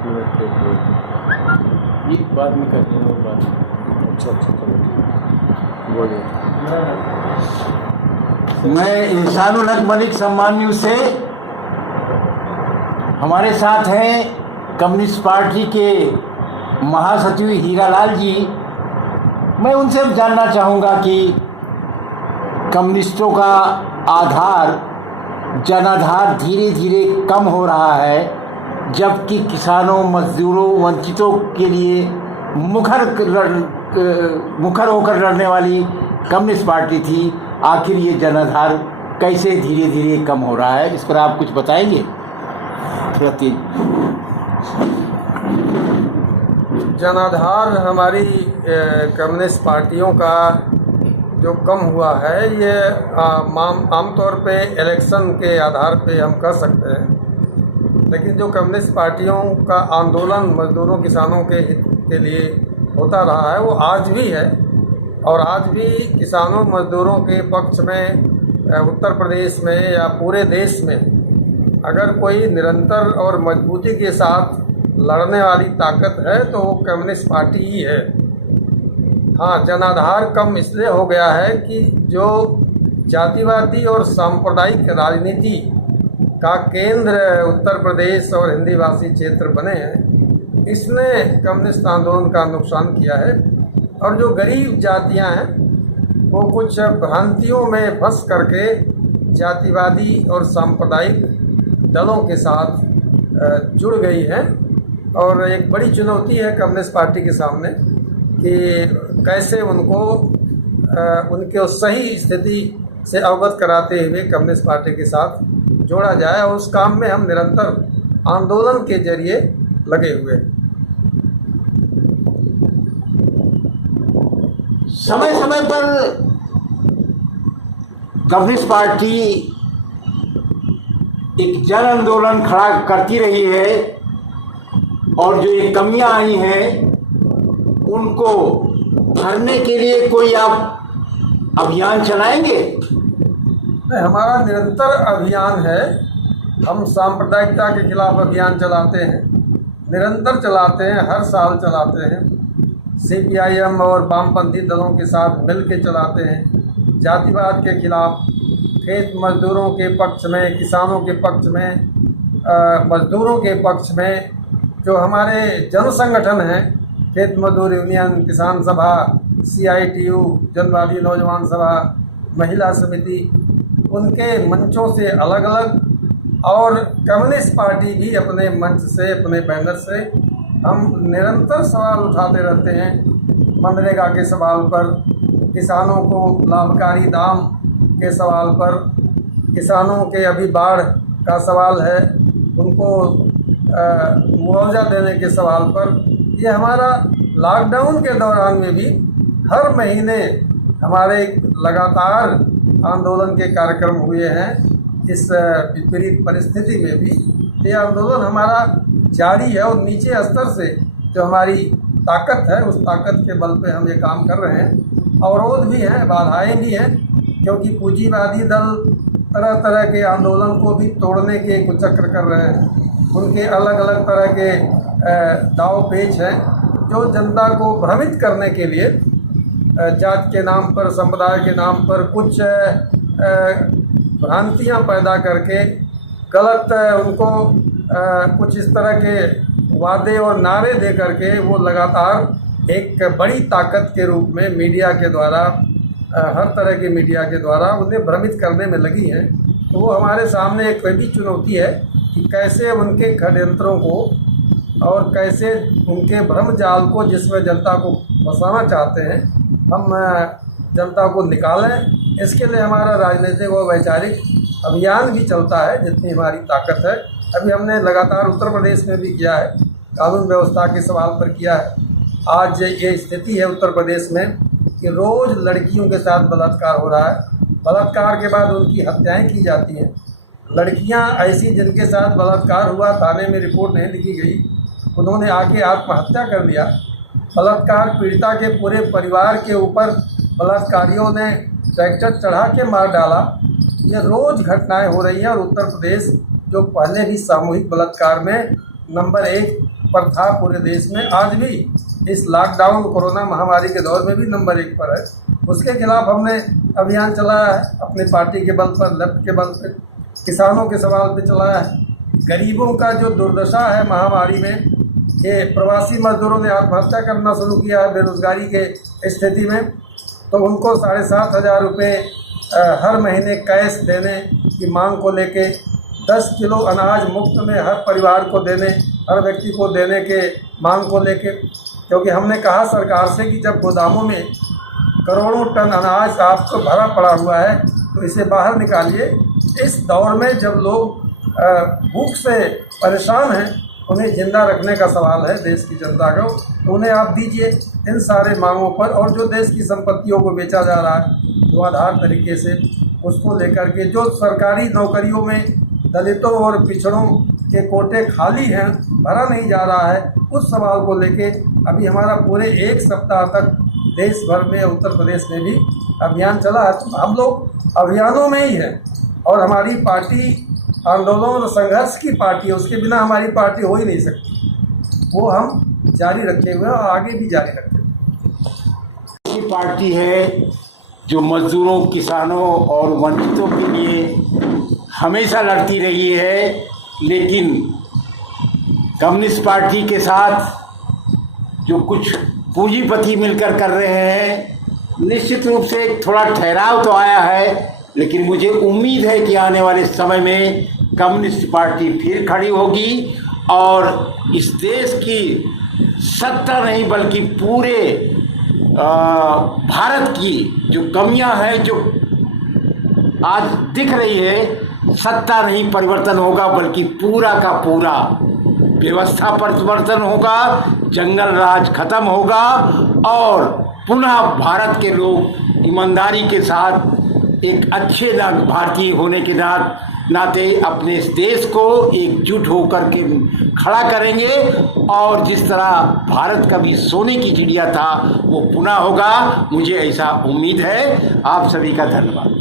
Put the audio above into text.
एक बात में करनी है, और बात अच्छा चलो ठीक बोलिए। मैं इंसानुल हक मलिक सम्मान न्यूज़ से। हमारे साथ हैं कम्युनिस्ट पार्टी के महासचिव हीरालाल जी। मैं उनसे जानना चाहूँगा कि कम्युनिस्टों का आधार जनाधार धीरे धीरे कम हो रहा है, जबकि किसानों, मजदूरों, वंचितों के लिए मुखर होकर लड़ने वाली कम्युनिस्ट पार्टी थी। आखिर ये जनाधार कैसे धीरे धीरे कम हो रहा है, इस पर आप कुछ बताएंगे? जनाधार हमारी कम्युनिस्ट पार्टियों का जो कम हुआ है, ये आमतौर पे इलेक्शन के आधार पे हम कह सकते हैं, लेकिन जो कम्युनिस्ट पार्टियों का आंदोलन मजदूरों किसानों के हित के लिए होता रहा है वो आज भी है। और आज भी किसानों मजदूरों के पक्ष में उत्तर प्रदेश में या पूरे देश में अगर कोई निरंतर और मजबूती के साथ लड़ने वाली ताकत है तो वो कम्युनिस्ट पार्टी ही है। हाँ, जनाधार कम इसलिए हो गया है कि जो जातिवादी और सांप्रदायिक राजनीति का केंद्र उत्तर प्रदेश और हिंदी भाषी क्षेत्र बने हैं, इसने कम्युनिस्ट आंदोलन का नुकसान किया है। और जो गरीब जातियां हैं वो कुछ भ्रांतियों में फंस करके जातिवादी और सांप्रदायिक दलों के साथ जुड़ गई हैं। और एक बड़ी चुनौती है कम्युनिस्ट पार्टी के सामने कि कैसे उनको उनके सही स्थिति से अवगत कराते हुए कम्युनिस्ट पार्टी के साथ जोड़ा जाए, और उस काम में हम निरंतर आंदोलन के जरिए लगे हुए हैं। समय समय पर कम्युनिस्ट पार्टी एक जन आंदोलन खड़ा करती रही है, और जो ये कमियां आई हैं उनको भरने के लिए कोई आप अभियान चलाएंगे? नहीं, हमारा निरंतर अभियान है। हम सांप्रदायिकता के खिलाफ अभियान चलाते हैं, निरंतर चलाते हैं, हर साल चलाते हैं। CPIM और वामपंथी दलों के साथ मिल के चलाते हैं। जातिवाद के खिलाफ, खेत मजदूरों के पक्ष में, किसानों के पक्ष में, मजदूरों के पक्ष में जो हमारे जन संगठन हैं, खेत मजदूर यूनियन, किसान सभा, CITU, जनवादी नौजवान सभा, महिला समिति, उनके मंचों से अलग अलग, और कम्युनिस्ट पार्टी भी अपने मंच से, अपने बैनर से हम निरंतर सवाल उठाते रहते हैं। मनरेगा के सवाल पर, किसानों को लाभकारी दाम के सवाल पर, किसानों के अभी बाढ़ का सवाल है, उनको मुआवजा देने के सवाल पर। ये हमारा लॉकडाउन के दौरान में भी हर महीने हमारे लगातार आंदोलन के कार्यक्रम हुए हैं। इस विपरीत परिस्थिति में भी ये आंदोलन हमारा जारी है, और नीचे स्तर से जो हमारी ताकत है उस ताकत के बल पे हम ये काम कर रहे हैं। अवरोध भी हैं, बाधाएं भी हैं, क्योंकि पूंजीवादी दल तरह तरह के आंदोलन को भी तोड़ने के कुचक्र कर रहे हैं। उनके अलग अलग तरह के दाव पेच हैं जो जनता को भ्रमित करने के लिए जात के नाम पर, संप्रदाय के नाम पर कुछ भ्रांतियां पैदा करके गलत उनको कुछ इस तरह के वादे और नारे दे करके वो लगातार एक बड़ी ताकत के रूप में मीडिया के द्वारा, हर तरह के मीडिया के द्वारा उन्हें भ्रमित करने में लगी हैं। तो वो हमारे सामने एक बड़ी चुनौती है कि कैसे उनके षड्यंत्रों को और कैसे उनके भ्रम जाल को, जिसमें जनता को फंसाना चाहते हैं, हम जनता को निकालें। इसके लिए हमारा राजनीतिक और वैचारिक अभियान भी चलता है जितनी हमारी ताकत है। अभी हमने लगातार उत्तर प्रदेश में भी किया है, कानून व्यवस्था के सवाल पर किया है। आज ये स्थिति है उत्तर प्रदेश में कि रोज़ लड़कियों के साथ बलात्कार हो रहा है, बलात्कार के बाद उनकी हत्याएं की जाती हैं। लड़कियां ऐसी जिनके साथ बलात्कार हुआ, थाने में रिपोर्ट नहीं लिखी गई, उन्होंने आके आत्महत्या कर लिया। बलात्कार पीड़िता के पूरे परिवार के ऊपर बलात्कारियों ने ट्रैक्टर चढ़ा के मार डाला। ये रोज़ घटनाएं हो रही हैं, और उत्तर प्रदेश जो पहले भी सामूहिक बलात्कार में नंबर 1 पर था पूरे देश में, आज भी इस लॉकडाउन कोरोना महामारी के दौर में भी नंबर 1 पर है। उसके खिलाफ हमने अभियान चलाया है, अपनी पार्टी के बल पर, लेफ्ट के बल पर, किसानों के सवाल पे चलाया है। गरीबों का जो दुर्दशा है महामारी में, कि प्रवासी मजदूरों ने आत्महत्या करना शुरू किया है बेरोजगारी के स्थिति में, तो उनको 7,500 रुपये हर महीने कैश देने की मांग को लेके, 10 किलो अनाज मुफ्त में हर परिवार को देने, हर व्यक्ति को देने के मांग को लेके, क्योंकि हमने कहा सरकार से कि जब गोदामों में करोड़ों टन अनाज आपको भरा पड़ा हुआ है तो इसे बाहर निकालिए। इस दौर में जब लोग भूख से परेशान हैं, उन्हें जिंदा रखने का सवाल है देश की जनता को, तो उन्हें आप दीजिए इन सारे मांगों पर। और जो देश की संपत्तियों को बेचा जा रहा है धुआंधार तरीके से, उसको लेकर के, जो सरकारी नौकरियों में दलितों और पिछड़ों के कोटे खाली हैं, भरा नहीं जा रहा है, उस सवाल को लेके अभी हमारा पूरे 1 सप्ताह तक देश भर में, उत्तर प्रदेश में भी अभियान चला है। तो हम लोग अभियानों में ही हैं, और हमारी पार्टी आंदोलन और संघर्ष की पार्टी है, उसके बिना हमारी पार्टी हो ही नहीं सकती। वो हम जारी रखे हुए हैं और आगे भी जारी रखेंगे। ये पार्टी है जो मजदूरों, किसानों और वंचितों के लिए हमेशा लड़ती रही है, लेकिन कम्युनिस्ट पार्टी के साथ जो कुछ पूंजीपति मिलकर कर रहे हैं, निश्चित रूप से थोड़ा ठहराव तो आया है, लेकिन मुझे उम्मीद है कि आने वाले समय में कम्युनिस्ट पार्टी फिर खड़ी होगी और इस देश की सत्ता नहीं बल्कि पूरे भारत की जो कमियां हैं, जो आज दिख रही है, सत्ता नहीं परिवर्तन होगा बल्कि पूरा का पूरा व्यवस्था परिवर्तन होगा, जंगल राज खत्म होगा और पुनः भारत के लोग ईमानदारी के साथ एक अच्छे भारतीय होने के नाते अपने इस देश को एकजुट होकर के खड़ा करेंगे और जिस तरह भारत का भी सोने की चिड़िया था वो पुनः होगा। मुझे ऐसा उम्मीद है। आप सभी का धन्यवाद।